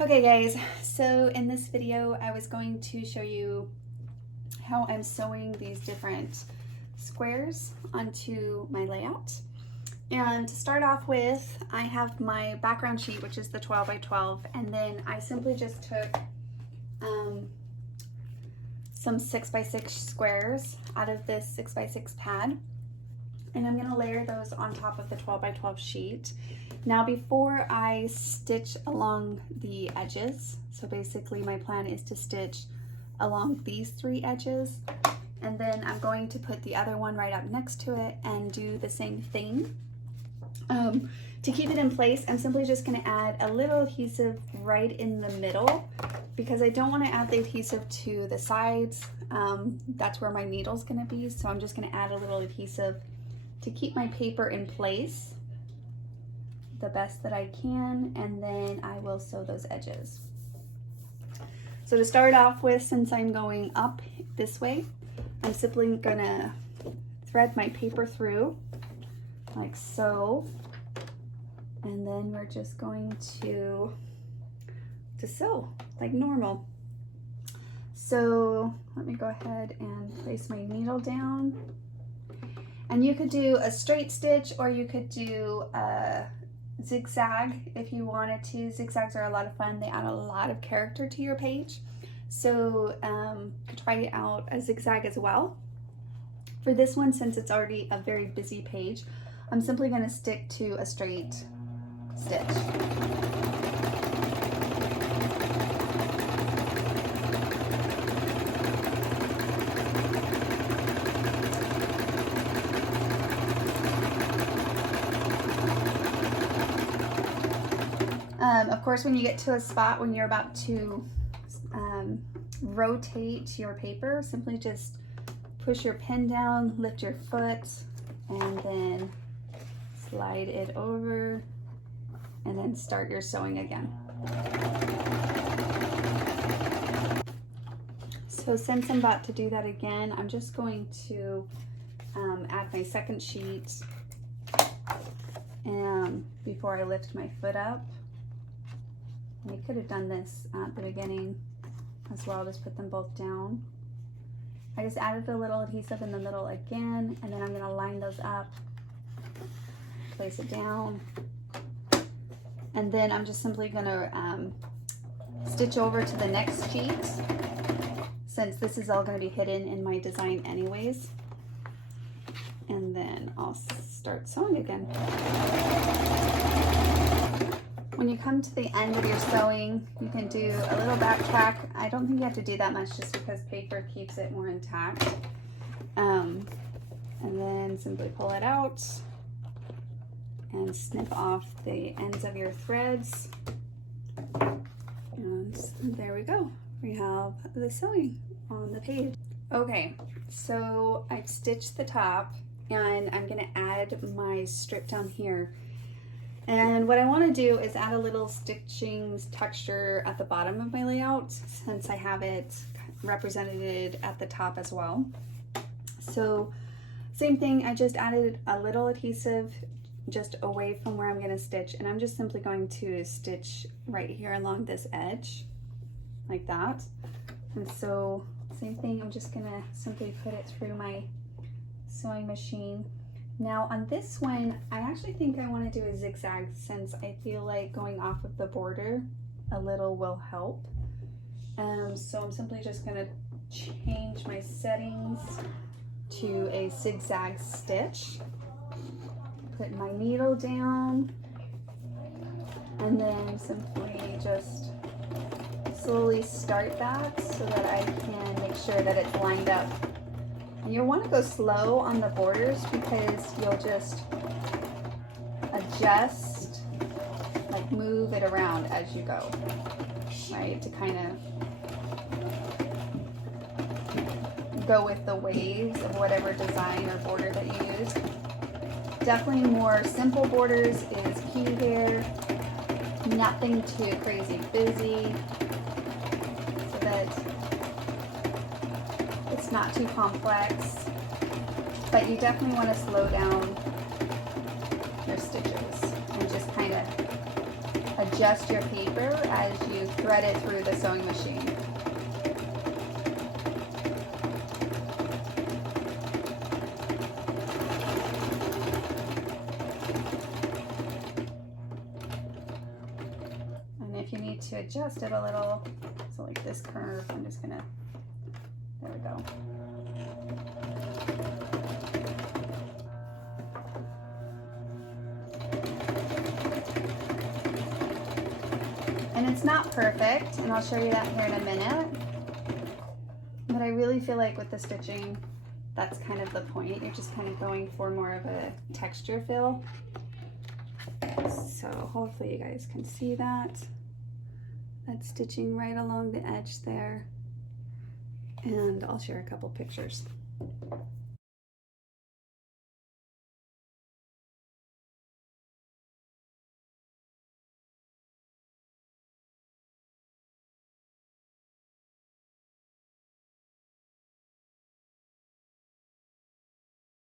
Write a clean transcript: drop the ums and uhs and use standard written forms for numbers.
Okay guys, so in this video I was going to show you how I'm sewing these different squares onto my layout. And to start off with, I have my background sheet, which is the 12 by 12, and then I simply just took some 6 by 6 squares out of this 6 by 6 pad, and I'm going to layer those on top of the 12 by 12 sheet. Now before I stitch along the edges, so basically my plan is to stitch along these 3 edges, and then I'm going to put the other one right up next to it and do the same thing. To keep it in place, I'm simply just going to add a little adhesive right in the middle because I don't want to add the adhesive to the sides. That's where my needle's going to be, so I'm just going to add a little adhesive to keep my paper in place the best that I can, and then I will sew those edges. So to start off with, since I'm going up this way, I'm simply gonna thread my paper through like so, and then we're just going to sew like normal. So let me go ahead and place my needle down, and you could do a straight stitch or you could do a zigzag if you wanted to. Zigzags are a lot of fun. They add a lot of character to your page. So try out a zigzag as well. For this one, since it's already a very busy page, I'm simply going to stick to a straight stitch. Of course, when you get to a spot when you're about to rotate your paper, simply just push your pen down, lift your foot, and then slide it over, and then start your sewing again. So since I'm about to do that again, I'm just going to add my second sheet and before I lift my foot up. And you could have done this at the beginning as well, just put them both down. I just added a little adhesive in the middle again, and then I'm going to line those up, place it down, and then I'm just simply going to stitch over to the next sheet, since this is all going to be hidden in my design anyways, and then I'll start sewing again. When you come to the end of your sewing, you can do a little backtrack. I don't think you have to do that much just because paper keeps it more intact. And then simply pull it out and snip off the ends of your threads. And there we go. We have the sewing on the page. Okay, so I've stitched the top and I'm gonna add my strip down here. And what I want to do is add a little stitching texture at the bottom of my layout, since I have it represented at the top as well. So same thing, I just added a little adhesive just away from where I'm going to stitch, and I'm just simply going to stitch right here along this edge like that. And so same thing, I'm just going to simply put it through my sewing machine. Now on this one, I actually think I want to do a zigzag, since I feel like going off of the border a little will help. So I'm simply just going to change my settings to a zigzag stitch. Put my needle down, and then simply just slowly start that so that I can make sure that it's lined up. And you'll want to go slow on the borders because you'll just adjust, like move it around as you go, right? To kind of go with the waves of whatever design or border that you use. Definitely more simple borders is key here. Nothing too crazy busy, so that it's not too complex, but you definitely want to slow down your stitches and just kind of adjust your paper as you thread it through the sewing machine. And if you need to adjust it a little, so like this curve, I'm just gonna, there we go. And it's not perfect, and I'll show you that here in a minute. But I really feel like with the stitching, that's kind of the point. You're just kind of going for more of a texture fill. So hopefully you guys can see that. That's stitching right along the edge there. And I'll share a couple pictures.